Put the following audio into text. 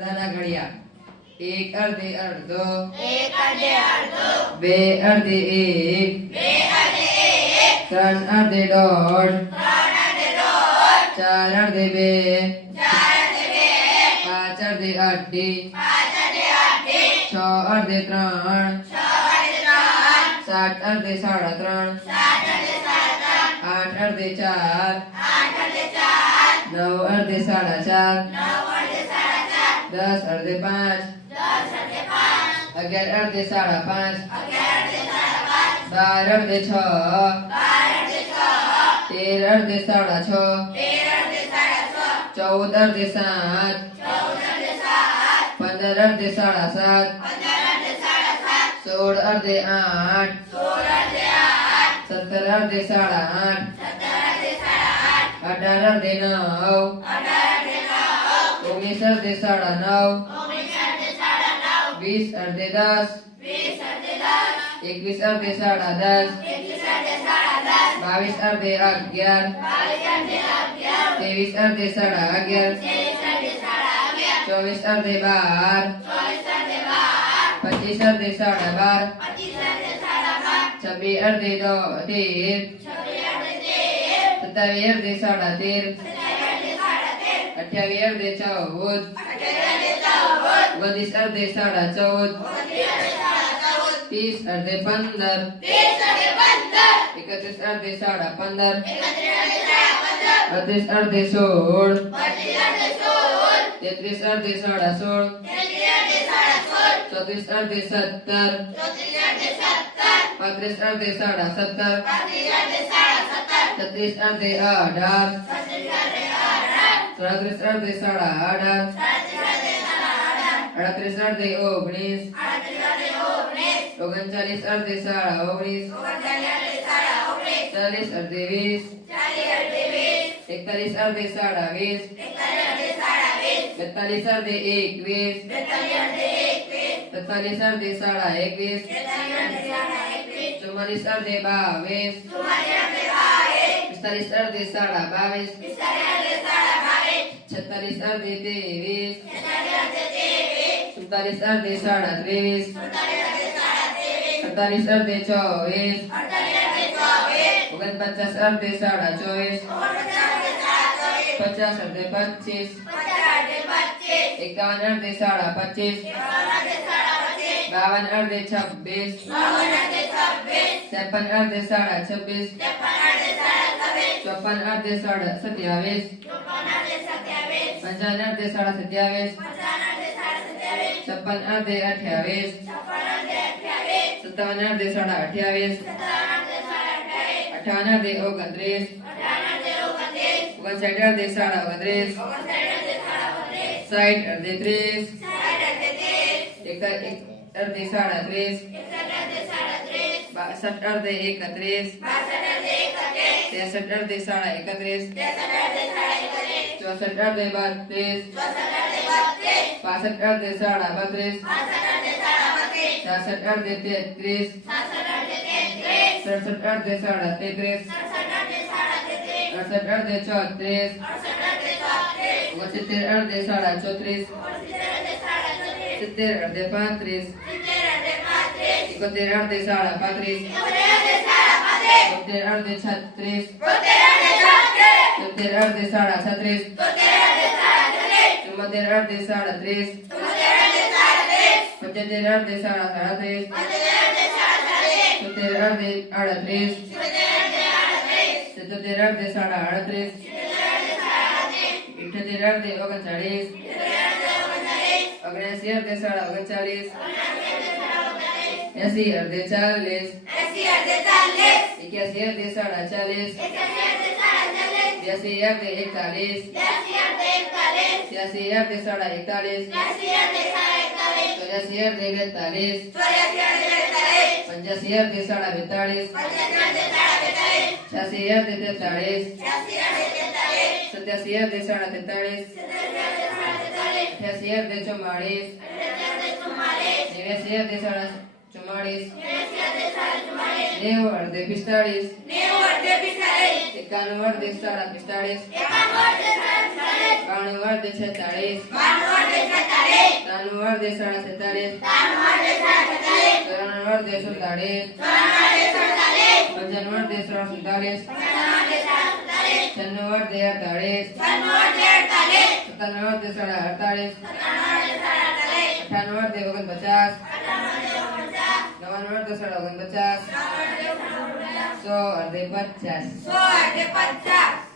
દાના ઘડિયા એક અડધે અડધો એક અડધે અડધો બે અડધે એક બે અડધે એક ત્રણ અડધે દોઢ ત્રણ અડધે દોઢ ચાર અડધે બે ચાર અડધે બે પાંચ અડધે અઢી પાંચ અડધે અઢી છ અડધે ત્રણ છ અડધે ત્રણ સાત અડધે સાડા ત્રણ સાત અડધે સાડા ત્રણ આઠ અડધે ચાર આઠ અડધે ચાર નવ અડધે સાડા ચાર નવ અડધે સાડા ચાર દસ અડધે પાંચ 10 અડધે પાંચ અગિયાર અડધે સાડા પાંચ 11 અડધે સાડા પાંચ બાર અડધે છ 12 અડધે છ તેર અડધે સાડા છ 13 અડધે સાડા છ ચૌદ અડધે સાત 14 અડધે સાત પંદર અડધે સાડા સાત 15 અડધે સાડા સાત સોળ અડધે આઠ 16 અડધે આઠ સત્તર અડધે સાડા આઠ 17 અડધે સાડા આઠ અઢાર અડધે નવ 18 અડધે નવ 19 અડધે સાડા નવ 19 અડધે સાડા નવ 20 અડધે દસ 20 અડધે દસ 21 અડધે સાડા દસ 21 અડધે સાડા દસ 22 અડધે અગિયાર 22 અડધે અગિયાર 23 અડધે સાડા અગિયાર 23 અડધે સાડા અગિયાર 24 અડધે બાર 24 અડધે બાર 25 અડધે સાડા બાર 25 અડધે સાડા બાર 26 અડધે તેર 26 અડધે તેર 27 અડધે સાડા તેર 27 અડધે સાડા તેર 28 અડધે ચૌદ 28 અડધે ચૌદ 29 અડધે સાડા ચૌદ 29 અડધે સાડા ચૌદ 30 અડધે 15 30 અડધે 15 31 અડધે સાડા 15 31 અડધે સાડા 15 32 અડધે 16 32 અડધે 16 33 અડધે સાડા 16 33 અડધે સાડા 16 34 અડધે 17 34 અડધે 17 35 અડધે સાડા 17 35 અડધે સાડા 17 36 અડધે 18 36 અડધે 18 37 અડધે સાડા 18 37 અડધે સાડા 18 38 અડધે 19 38 અડધે 19 39 અડધે સાડા 19 39 અડધે સાડા 19 40 અડધે 20 40 અડધે 20 41 અડધે સાડા 20 41 અડધે સાડા 20 42 અડધે 21 42 અડધે 21 43 અડધે સાડા 21 43 અડધે સાડા 21 44 અડધે 22 44 અડધે 22 45 અડધે સાડા 22 45 અડધે સાડા 22 46 અડધે 23 46 અડધે 23 47 અડધે સાડા 23 47 અડધે સાડા 23 48 અડધે 24 48 અડધે 24 49 અડધે સાડા 24 49 અડધે સાડા 24 50 અડધે 25 50 અડધે 25 51 અડધે સાડા 25 51 અડધે સાડા 25 52 અડધે 26 52 અડધે 26 53 અડધે સાડા 26 53 અડધે સાડા 26 54 અડધે સાડા 27 54 અડધે 27 55 અડધે સાડા 27 55 અડધે સાડા 27 56 અડધે 28 56 અડધે 28 57 અડધે સાડા 28 57 અડધે સાડા 28 58 અડધે 29 58 અડધે 29 59 અડધે સાડા 29 59 અડધે સાડા 29 60 અડધે 30 60 અડધે 30 અડધે સાડા 30 61 અડધે સાડા 30 62 અડધે 31 62 અડધે 31 63 અડધે સાડા 31 63 અડધે સાડા 31 64 અડધે 32 64 અડધે 32 65 અડધે સાડા 32 65 અડધે સાડા 32 66 અડધે 33 66 અડધે 33 67 અડધે સાડા 33 67 અડધે સાડા 33 68 અડધે 34 68 અડધે 34 69 અડધે સાડા 34 69 અડધે સાડા 34 70 અડધે 35 70 અડધે 35 71 અડધે સાડા 35 71 અડધે સાડા 35 72 અડધે 36 72 અડધે 36 73 અડધે સાડા 36 73 અડધે સાડા 36 74 અડધે સાડા 30 74 અડધે સાડા 30 75 અડધે સાડા 37 75 અડધે સાડા 37 70 અડધે 38 70 અડધે 38 77 અડધે સાડા 38 70 અડધે સાડા 38 78 અડધે 39 79 અડધે સાડા 39 70 અડધે 80 સાડા 39 અડધે 40 80 અડધે 40 81 અડધે સાડા 40 81 અડધે સાડા 40 82 અડધે 41 82 અડધે 41 83 અડધે સાડા 41 83 અડધે સાડા 41 84 અડધે 42 84 અડધે 42 85 અડધે સાડા 42 85 અડધે સાડા 42 86 અડધે 43 86 અડધે 43 87 અડધે સાડા 43 87 અડધે સાડા 43 88 અડધે 44 89 અડધે સાડા 44 90 અડધે 45 91 અડધે સાડા 45 92 અડધે 46 તાનું અડધે 47 તાનું અડધે 47 ચોરાનું અડધે 47 ચોરાનું અડધે 47 પંચાનું અડધે 47 પંચાનું અડધે 47 છન્નું અડધે 48 છન્નું અડધે 48 સત્તાનું અડધે 48 સત્તાનું અડધે 48 અઠાનું અડધે 49 નવાનું અડધે 49 સો અડધે 50 સો અડધે 50